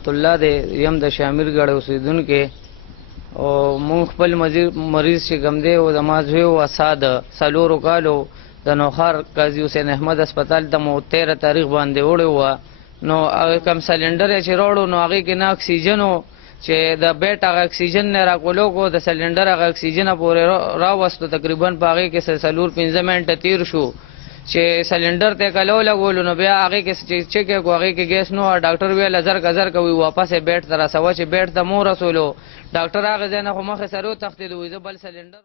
رحمت الله دې یم د شامیر ګړ اوسیدونکو او مونږ خپل مریض چې کوم دی او زما زوی او اساد څلورو کالو د نوخار قاضي حسین احمد هسپتال ته مو 13 تاریخ باندې وړی وه نو هغه کوم سلنډر یې چې راوړو نو هغې کې نه اکسیجن و چې د بیټ هغه اکسیجن نه راکولو کو د سلنډر هغه اکسیجن پورې راوستو تقریبا په هغې کې 4-5 منټه تیر شو چې سلنډر ته کلو لګولو نو بیا هغې کې چې چک یې کو هغې کې ګیس نو ډاکټر ویل زر کوي واپس یې بیټ ته راسوه چې بیټ ته مو رسولو ډاکټر هغه ځای نه خو مخې سره وتښتېدو زه بل سلنډر